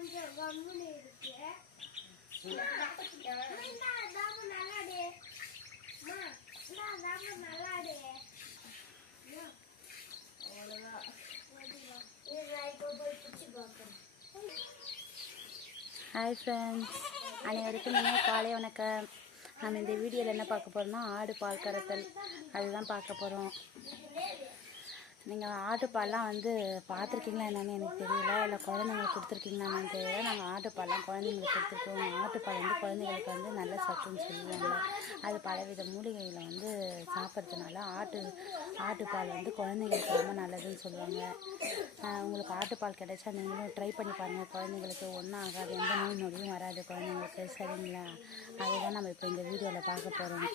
கொஞ்சம் இருக்கு. நல்லாடு. நல்லாடு. Hi friends அனைவருக்கும் நீங்கள் காலை வணக்கம். நம்ம இந்த வீடியோவில் என்ன பார்க்க போகிறோம்னா ஆடு பால் கறத்தல் அதுதான் பார்க்க போகிறோம் நீங்கள் ஆட்டு பால்லாம் வந்து பார்த்துருக்கீங்களா என்னென்னு எனக்கு தெரியல. இல்லை குழந்தைங்களுக்கு கொடுத்துருக்கீங்களா என்னன்னு தெரியல. நாங்கள் ஆட்டு பால்லாம் குழந்தைங்களுக்கு கொடுத்துருக்கோம். ஆட்டுப்பால் வந்து குழந்தைங்களுக்கு வந்து நல்ல சத்துன்னு சொல்லுவாங்க. அது பலவித மூலிகைகளை வந்து சாப்பிட்றதுனால ஆட்டு ஆட்டுப்பால் வந்து குழந்தைங்களுக்கு ரொம்ப நல்லதுன்னு சொல்லுவாங்க. உங்களுக்கு ஆட்டுப்பால் கிடைச்சா நீங்களும் ட்ரை பண்ணி பாருங்கள் குழந்தைங்களுக்கு ஒன்றும் ஆகாது. எந்த நோய் நொடியும் வராது குழந்தைங்களுக்கு. சரிங்களா? அதுதான் நம்ம இப்போ இந்த வீடியோவில் பார்க்க போகிறோம்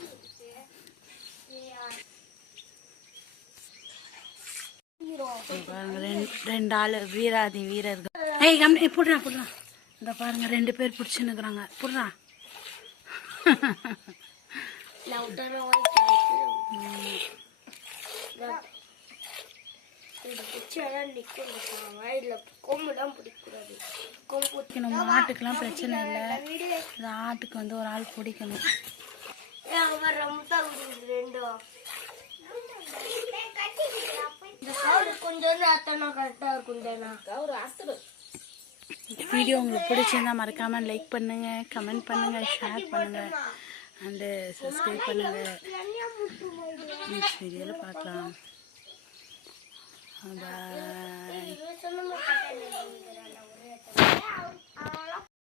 பாருங்க ரெண்டு ரெண்டு ஆள் வீராதி வீரர்கள். ஏய் கம்மி புடுறா புடுறா. இந்த பாருங்க ரெண்டு பேர் பிடிச்சுன்னு இருக்கிறாங்க புடுறா. பிடிக்கணும். மாட்டுக்கெல்லாம் பிரச்சனை இல்லை. இந்த ஆட்டுக்கு வந்து ஒரு ஆள் பிடிக்கணும். ரெண்டும் இந்த அத்தனை இருக்கும் இந்த வீடியோ உங்களுக்கு பிடிச்சிருந்தா மறக்காம லைக் பண்ணுங்க கமெண்ட் பண்ணுங்க ஷேர் பண்ணுங்க அண்டு சப்ஸ்கிரைப் பண்ணுங்க. நெக்ஸ்ட் வீடியோவில் பார்க்கலாம். பாய்